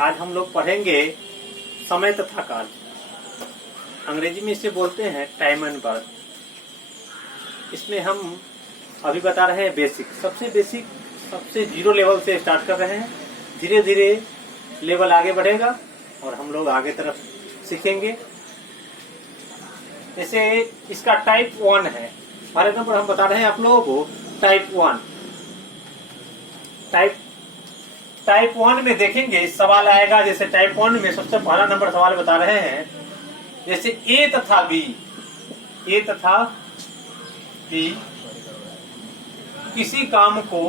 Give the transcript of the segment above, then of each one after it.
आज हम लोग पढ़ेंगे समय तथा काल। अंग्रेजी में इसे बोलते हैं टाइम एंड वर्क। इसमें हम अभी बता रहे हैं बेसिक, सबसे जीरो लेवल से स्टार्ट कर रहे हैं। धीरे धीरे लेवल आगे बढ़ेगा और हम लोग आगे तरफ सीखेंगे। जैसे इसका टाइप 1 है, पहले नंबर हम बता रहे हैं आप लोगों को टाइप 1। टाइप 1 में देखेंगे सवाल आएगा। जैसे टाइप 1 में सबसे पहला नंबर सवाल बता रहे हैं, जैसे ए तथा बी किसी काम को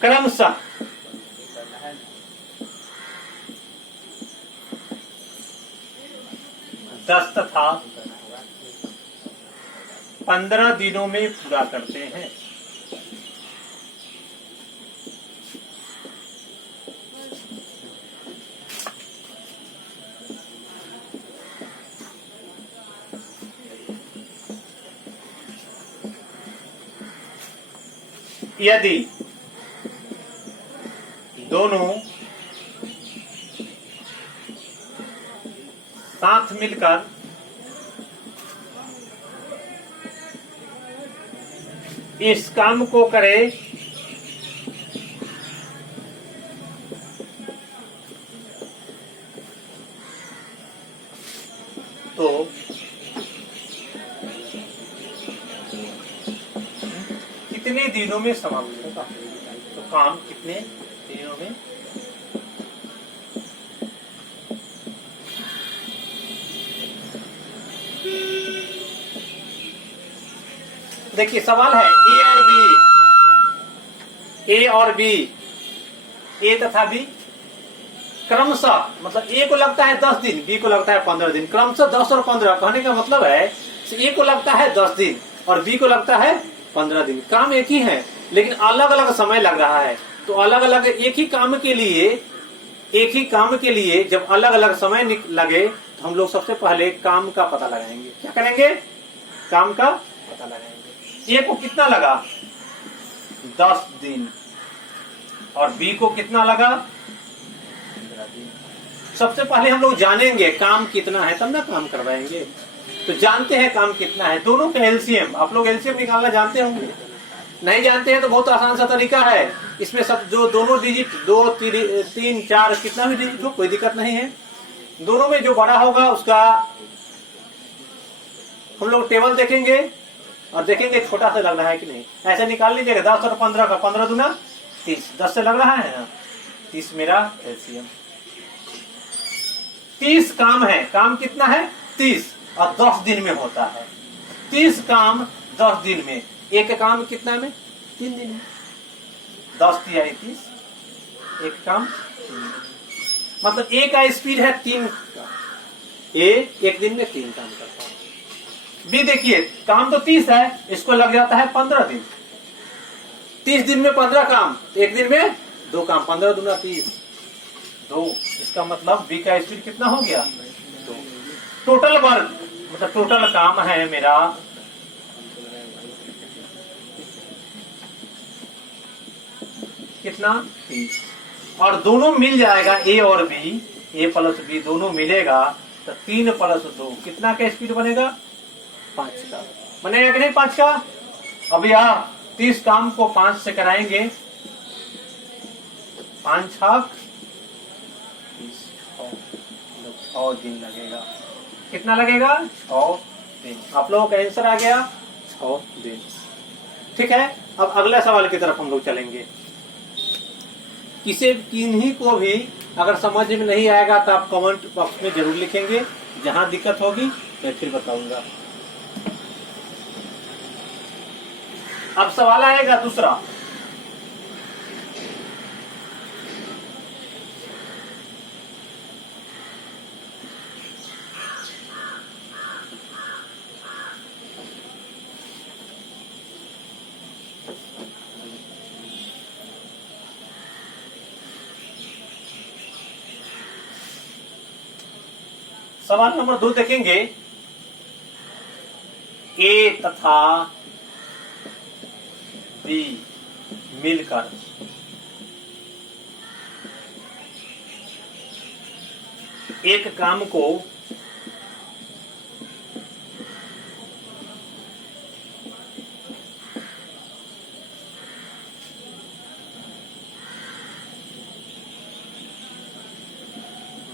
क्रमशः 10 तथा 15 दिनों में पूरा करते हैं। यदि दोनों साथ मिलकर इस काम को करें तो कितने दिनों में समाप्त होगा। तो काम कितने दिनों में। देखिए सवाल है ए और बी, ए तथा बी क्रमशः, मतलब ए को लगता है 10 दिन, बी को लगता है 15 दिन। क्रमशः 10 और 15 कहने का मतलब है ए को लगता है 10 दिन और बी को लगता है 15 दिन। काम एक ही है लेकिन अलग अलग समय लग रहा है। तो अलग अलग एक ही काम के लिए जब अलग अलग समय लगे तो हम लोग सबसे पहले काम का पता लगाएंगे। क्या करेंगे? काम का पता लगाएंगे। ए को कितना लगा? 10 दिन। और बी को कितना लगा? 15 दिन। सबसे पहले हम लोग जानेंगे काम कितना है, तब ना काम करवाएंगे। तो जानते हैं काम कितना है। दोनों का एलसीएम, आप लोग एलसीएम निकालना जानते होंगे। नहीं जानते हैं तो बहुत आसान सा तरीका है। इसमें सब जो दोनों डिजिट 2, 3, 4 कितना भी डिजिट हो कोई दिक्कत नहीं है। दोनों में जो बड़ा होगा उसका हम लोग टेबल देखेंगे और देखेंगे छोटा सा लग रहा है कि नहीं। ऐसे निकाल लीजिएगा 10 और 15 का 15 दूना 30, 10 से लग रहा है ना 30 मेरा एलसीएम। 30 काम है। काम कितना है? 30 और 10 दिन में होता है। 30 काम 10 दिन में। एक काम कितना में? 3 दिन में। 10 तिया 30, एक काम मतलब ए का स्पीड है 3 का। ए एक दिन में 3 काम करता है। बी देखिए काम तो 30 है, इसको लग जाता है 15 दिन। 30 दिन में 15 काम, एक दिन में 2 काम। 15 दूना 30, 2। इसका मतलब बी का स्पीड कितना हो गया? 2। टोटल वर्क मतलब टोटल काम है मेरा कितना? 30। और दोनों मिल जाएगा ए और बी, ए प्लस बी दोनों मिलेगा तो 3 + 2 कितना का स्पीड बनेगा? 5 का बनेगा कि नहीं? 5 का। अब यहाँ 30 काम को 5 से कराएंगे, 5 छाक 6 दिन लगेगा। कितना लगेगा? 6 दिन। आप लोगों का आंसर आ गया 6 दिन। ठीक है, अब अगला सवाल की तरफ हम लोग चलेंगे। किन्हीं को भी अगर समझ में नहीं आएगा तो आप कमेंट बॉक्स में जरूर लिखेंगे। जहां दिक्कत होगी मैं फिर बताऊंगा। अब सवाल आएगा दूसरा। सवाल नंबर 2 देखेंगे। ए तथा बी मिलकर एक काम को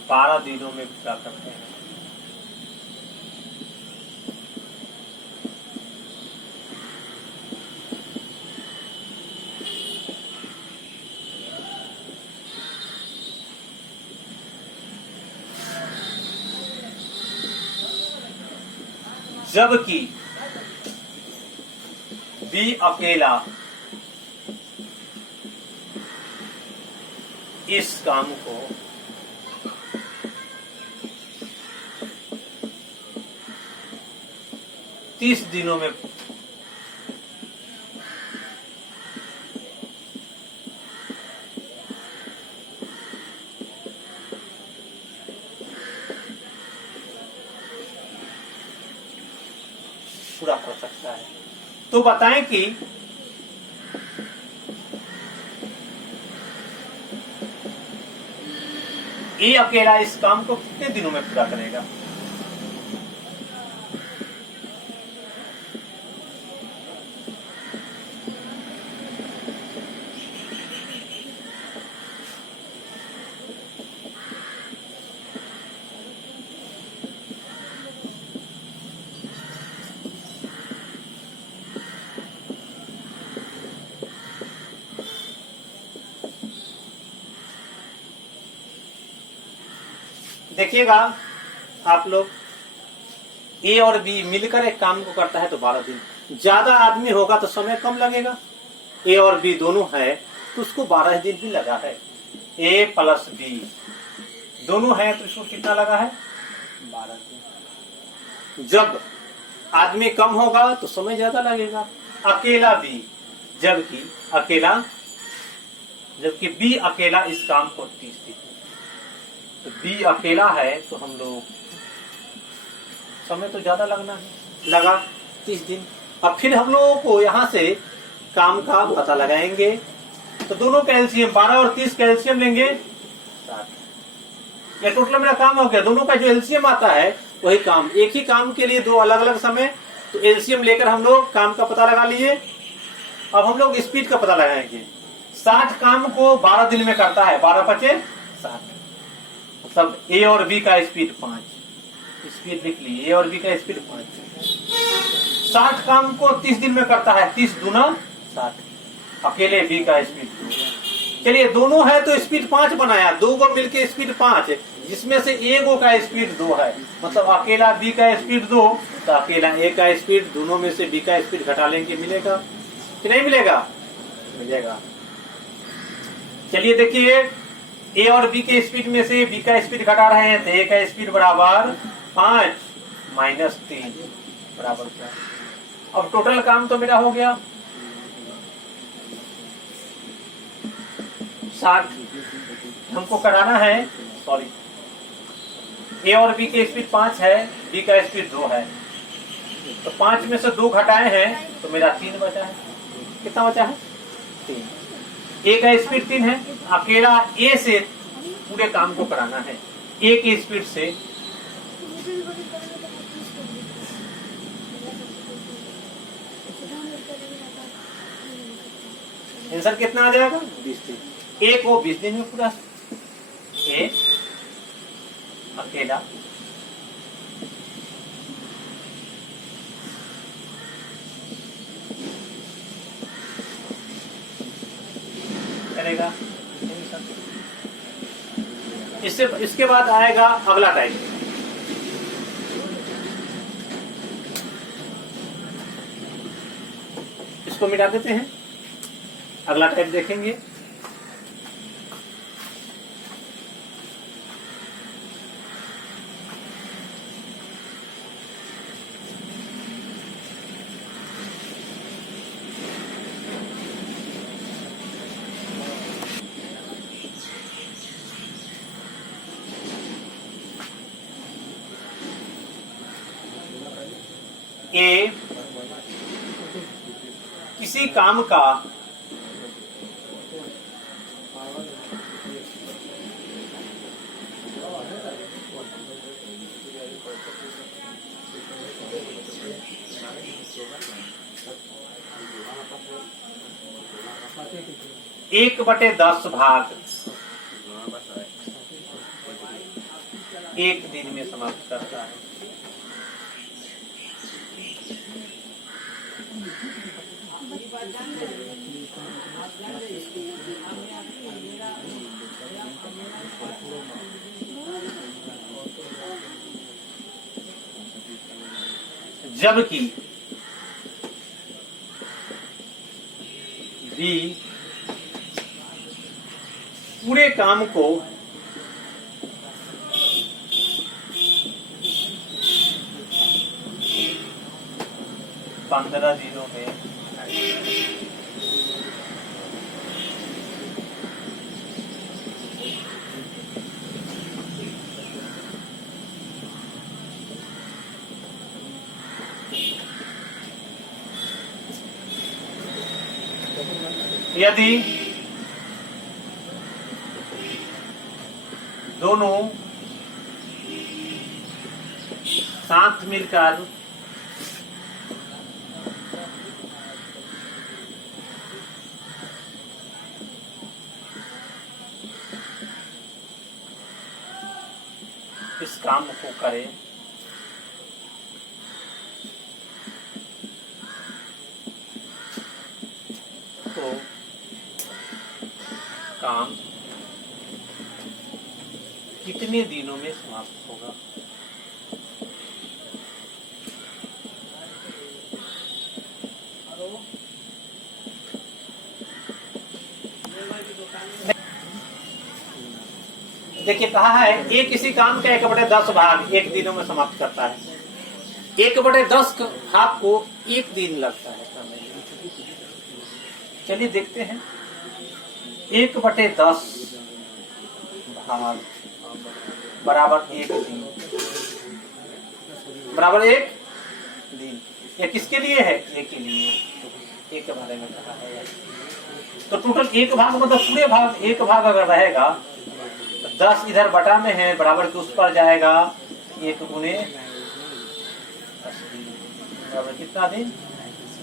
बारह दिनों में पूरा करते हैं। जबकि बी अकेला इस काम को 30 दिनों में पूरा कर सकता है। तो बताएं कि ए अकेला इस काम को कितने दिनों में पूरा करेगा? देखिएगा आप लोग, ए और बी मिलकर एक काम को करता है तो 12 दिन। ज्यादा आदमी होगा तो समय कम लगेगा। ए और बी दोनों है तो उसको 12 दिन भी लगा है। ए प्लस बी दोनों है तो इसको कितना लगा है? 12 दिन। जब आदमी कम होगा तो समय ज्यादा लगेगा। अकेला बी जबकि बी अकेला इस काम को 30 दिन, तो बी अकेला है तो हम लोग समय तो ज्यादा लगा 30 दिन। अब फिर हम लोगों को यहाँ से काम का पता लगाएंगे। तो दोनों का एलसीएम 12 और 30 का एलसीएम लेंगे 60। ये टोटल मेरा काम हो गया। दोनों का जो एलसीएम आता है वही काम, एक ही काम के लिए दो अलग अलग समय। तो एलसीएम लेकर हम लोग काम का पता लगा लिए। अब हम लोग स्पीड का पता लगाएंगे। 60 काम को 12 दिन में करता है, 12 पचे 60। मतलब ए और बी का स्पीड 5, स्पीड लिख ली। ए और बी का स्पीड 5। 60 काम को 30 दिन में करता है, 30 दूना 60। अकेले बी का स्पीड 2। चलिए दोनों है तो स्पीड 5 बनाया, दो को मिलके स्पीड 5, जिसमें से ए गो का स्पीड 2 है। मतलब अकेला बी का स्पीड 2 तो अकेला ए का स्पीड, दोनों में से बी का स्पीड घटा लेंगे, मिलेगा कि नहीं मिलेगा? मिलेगा। चलिए देखिए, ए और बी के स्पीड में से बी का स्पीड घटा रहे हैं तो ए का स्पीड बराबर 5 माइनस 3 बराबर क्या? अब टोटल काम तो मेरा हो गया 60। हमको कराना है, सॉरी, ए और बी के स्पीड 5 है, बी का स्पीड 2 है। तो 5 में से 2 घटाए हैं तो मेरा 3 बचा है। कितना बचा है? 3। ए का स्पीड 3 है। अकेला ए से पूरे काम को कराना है। ए की स्पीड से आंसर कितना आ जाएगा? 20 दिन। ए को 20 दिन में पूरा, ए अकेला करेगा। इसके बाद आएगा अगला टाइप। इसको मिटा देते हैं, अगला टाइप देखेंगे। किसी किसी काम का एक बटे 10 भाग एक दिन में समाप्त करता है। जबकि बी पूरे काम को 15 दिनों में यदि दोनों साथ मिलकर इस काम को करें तो काम कितने दिनों में समाप्त होगा। देखिए कहा है ये किसी काम का 1/10 भाग एक दिनों में समाप्त करता है। 1/10 भाग को एक दिन लगता है करने में। चलिए देखते हैं 1/10 भाग बराबर एक दिन बराबर एक दिन। ये किसके लिए है? ए के लिए, एक के बारे में कहा है। तो टोटल एक भाग मतलब पूरे भाग, एक भाग अगर रहेगा तो 10 इधर बटा में है बराबर के उस पर जाएगा 1 गुने बराबर कितना दिन?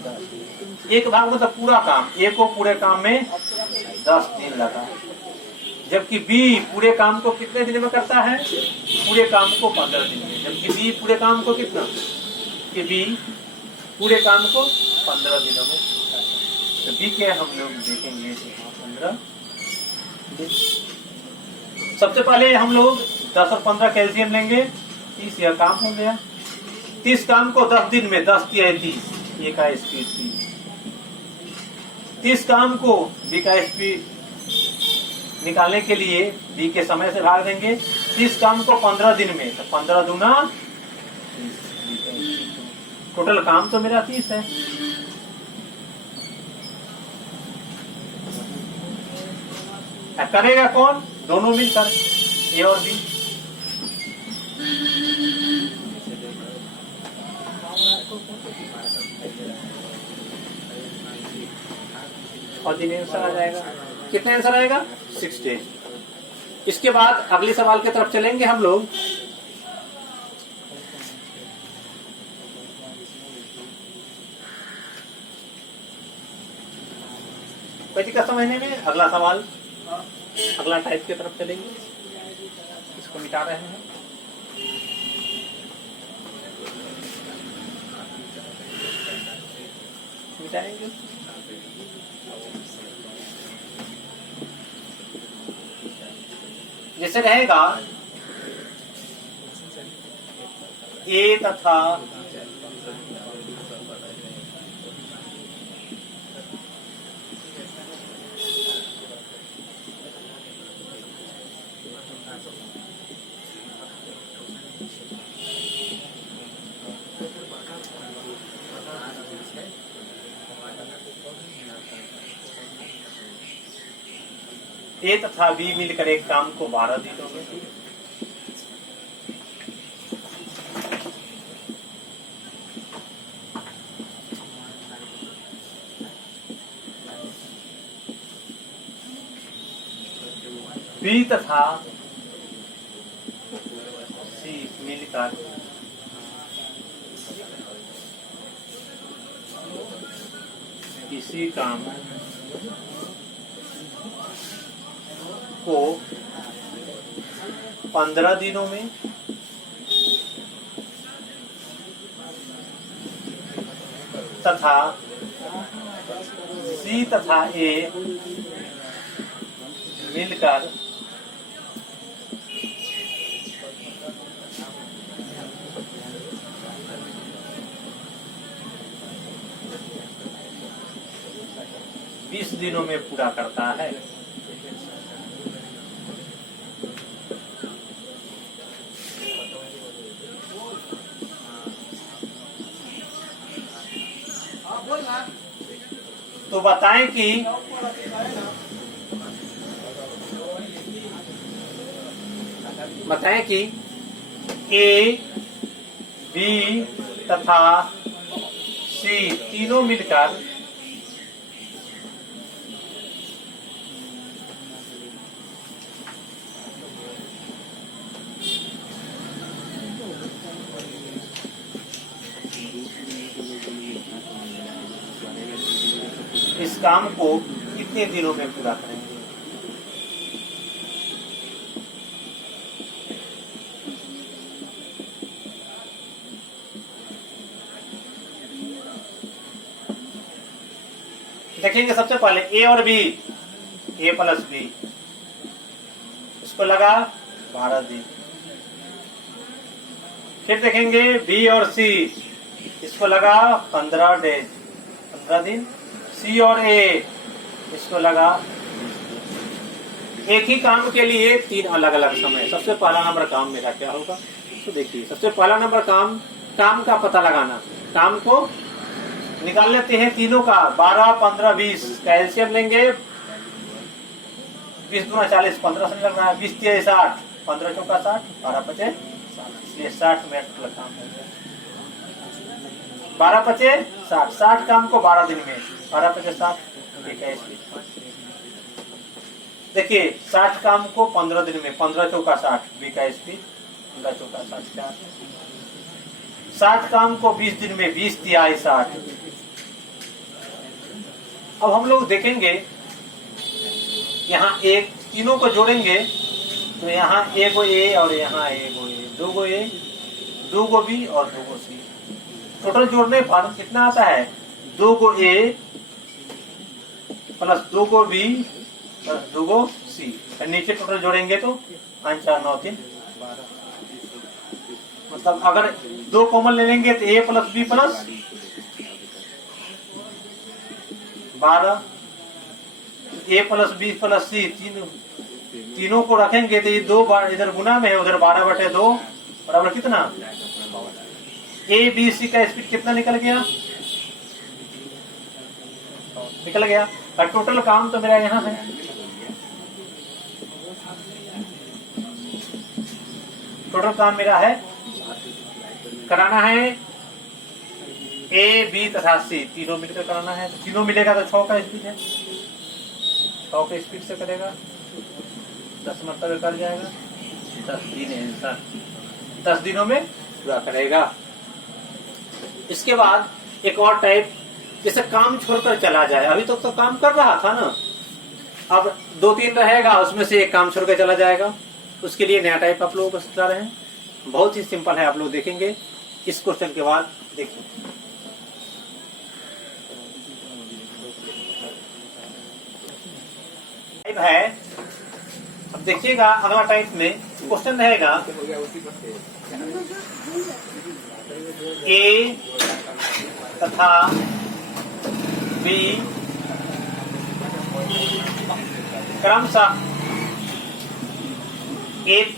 10। एक भाग मतलब पूरा काम, ए को पूरे काम में 10 दिन लगा। जबकि बी पूरे काम को कितने दिन में करता है? पूरे काम को 15 दिन में। जबकि बी पूरे काम को कितना? कि बी पूरे काम को 15 दिनों में। तो बी के हम लोग देखेंगे 15 दिन। सबसे पहले हम लोग 10 और 15 कैल्शियम लेंगे, 30 यह काम हो गया। 30 काम को 10 दिन में, 10 तिया 30, ए का स्पीड 30 काम को बी का स्पीड निकालने के लिए बी के समय से भाग देंगे। 30 काम को 15 दिन में, तो 15 दूना 30। टोटल काम तो मेरा 30 है। करेगा कौन? दोनों मिलकर, ए और बी। और दिन आंसर आ जाएगा। कितना आंसर आएगा? 6 डेज। इसके बाद अगले सवाल की तरफ चलेंगे हम लोग। कोई दिक्कत समझने में? अगला सवाल, अगला टाइप की तरफ चलेंगे। इसको मिटा रहे हैं। मिटाएंगे। जैसे रहेगा ए तथा ए तथा बी मिलकर एक काम को 12 दिनों में, बी तथा सी मिलकर किसी काम को 15 दिनों में तथा सी तथा ए मिलकर 20 दिनों में पूरा करता है। तो बताएं कि ए, बी तथा सी तीनों मिलकर इस काम को कितने दिनों में पूरा करेंगे। देखेंगे सबसे पहले ए और बी, ए प्लस बी, इसको लगा 12 दिन। फिर देखेंगे बी और सी, इसको लगा 15 डेज, 15 दिन। सी और ए, इसको लगा एक ही काम के लिए 3 अलग अलग समय। सबसे पहला नंबर काम मेरा क्या होगा, तो देखिए सबसे पहला नंबर काम का पता लगाना। काम को निकाल लेते हैं तीनों का, 12, 15, 20 का एलसीएम लेंगे। 20 दूना 40, 15 से लग रहा है। 20 3 60, 15 चौका 60, 12 पचे 60 मिनट काम हो गया। 12 पचे 60, 60 काम को 12 दिन में, 12 पचे 60, ठीक है। देखिए 60 काम को 15 दिन में, 15 चौका 60, बी का स्पीड 15 चौका 60, 60 काम को 20 दिन में, 20 तिहाई 60। अब हम लोग देखेंगे यहाँ एक तीनों को जोड़ेंगे तो यहाँ एगो ए और यहाँ एगो ए, 2 गो ए, 2 गो बी और 2 गो सी। टोटल जोड़ने पर कितना आता है, 2 गो ए प्लस 2 गो बी प्लस 2 गो सी। नीचे टोटल जोड़ेंगे तो 5 4 9 3 12। मतलब अगर 2 कॉमन ले लेंगे तो ए प्लस बी प्लस 12, ए प्लस बी प्लस सी, तीनों को रखेंगे तो ये 2 बार इधर गुना में है, उधर 12/2 बराबर कितना, ए बी सी का स्पीड कितना निकल गया, और टोटल काम तो मेरा यहाँ है। टोटल काम मेरा है, कराना है ए बी तथा सी, तीनों मिलकर कराना है। तीनों मिलेगा तो 6 का स्पीड है, 6 के स्पीड से करेगा, 10 मतलब कर जाएगा। 10 दिन आंसर, 10 दिनों में पूरा करेगा। इसके बाद एक और टाइप, जैसे काम छोड़कर चला जाए। अभी तक तो काम कर रहा था ना, अब 2-3 रहेगा, उसमें से एक काम छोड़कर चला जाएगा। उसके लिए नया टाइप आप लोगों को सिखा रहे हैं। बहुत ही सिंपल है, आप लोग देखेंगे इस क्वेश्चन के बाद। देखिए टाइप है, अब देखिएगा अगला टाइप में क्वेश्चन रहेगा ए तथा बी क्रमशः एक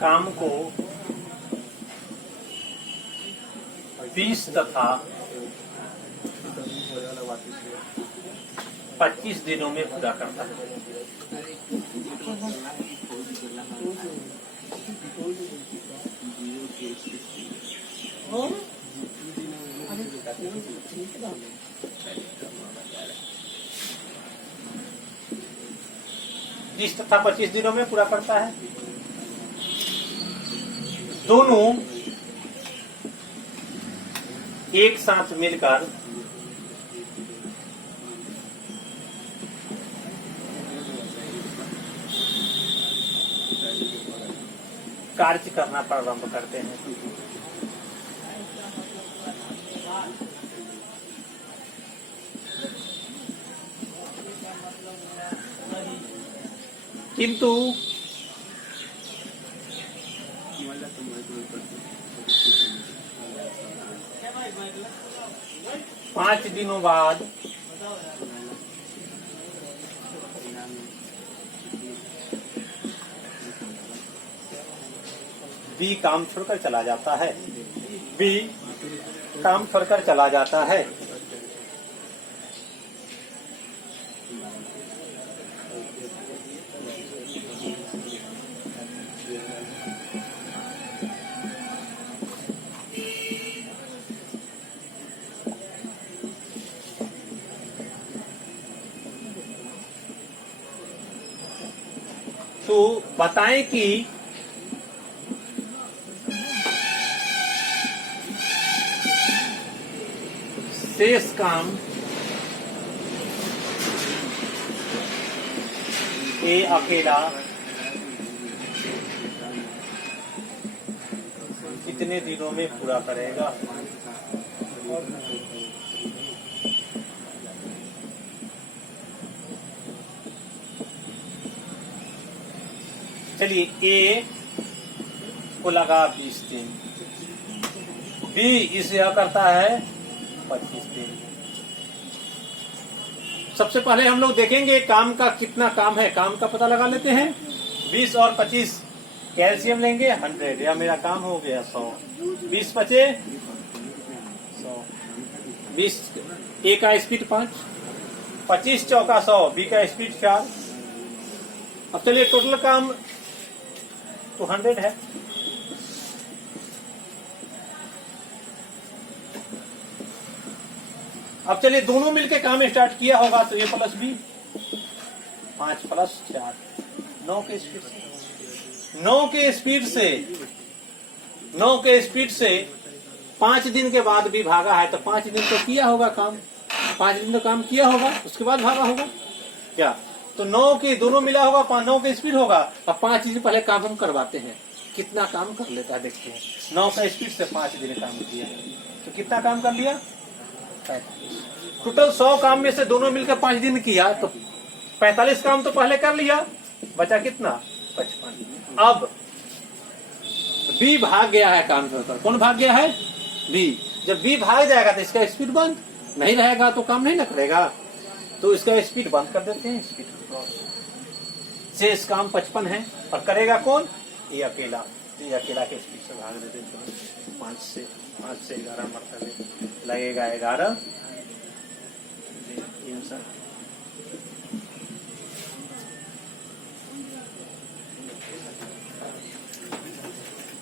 काम को 20 तथा 25 दिनों में पूरा करता है। 30 तथा 25 दिनों में पूरा करता है। दोनों एक साथ मिलकर कार्य करना प्रारंभ करते हैं। किंतु 5 दिनों बाद बी काम छोड़कर चला जाता है। बी काम छोड़कर चला जाता है। तो बताएं कि शेष काम ए अकेला कितने दिनों में पूरा करेगा? चलिए, ए को लगा 20 दिन, बी इसे करता है 25 दिन। सबसे पहले हम लोग देखेंगे काम का कितना काम है, काम का पता लगा लेते हैं। 20 और 25 कैल्शियम लेंगे 100, या मेरा काम हो गया 100। 20 बचे 100, 20 ए का स्पीड 5, 25 चौका 100, बी का स्पीड 4। अब चलिए टोटल काम 200 है। अब चलिए दोनों मिलके काम स्टार्ट किया होगा तो ए प्लस बी, 5 प्लस 4, 9 के स्पीड से 9 के स्पीड से 5 दिन के बाद भी भागा है तो 5 दिन तो किया होगा काम, 5 दिन तो काम किया होगा, उसके बाद भागा होगा क्या? तो 9 के दोनों मिला होगा, 9 के स्पीड होगा। अब 5 दिन पहले काम हम करवाते हैं, कितना काम कर लेता है देखते हैं। 9 का स्पीड से 5 दिन काम किया तो कितना काम कर लिया? टोटल 100 काम में से दोनों मिलकर 5 दिन किया तो 45 काम तो पहले कर लिया, बचा कितना? 55। अब बी भाग गया है काम छोड़कर। कौन भाग गया है? बी। जब बी भाग जाएगा तो इसका स्पीड बंद नहीं रहेगा तो काम नहीं न करेगा, तो इसका स्पीड बंद कर देते हैं। स्पीड शेष काम 55 है और करेगा कौन? ये अकेला। तो ये अकेला के स्पीड से भाग देते हैं। 5 से 11 मरतबे लगेगा 11।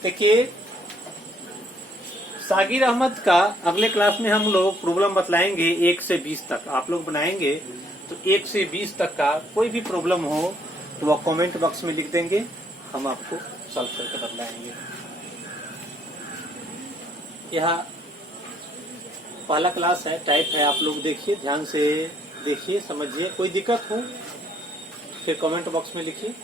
देखिए, सागिर अहमद का अगले क्लास में हम लोग प्रॉब्लम बतलाएंगे 1 से 20 तक। आप लोग बनाएंगे तो 1 से 20 तक का कोई भी प्रॉब्लम हो तो वह कमेंट बॉक्स में लिख देंगे, हम आपको सॉल्व करके बतलाएंगे। यह पहला क्लास है, टाइप है, आप लोग देखिए, ध्यान से देखिए, समझिए। कोई दिक्कत हो फिर कमेंट बॉक्स में लिखिए।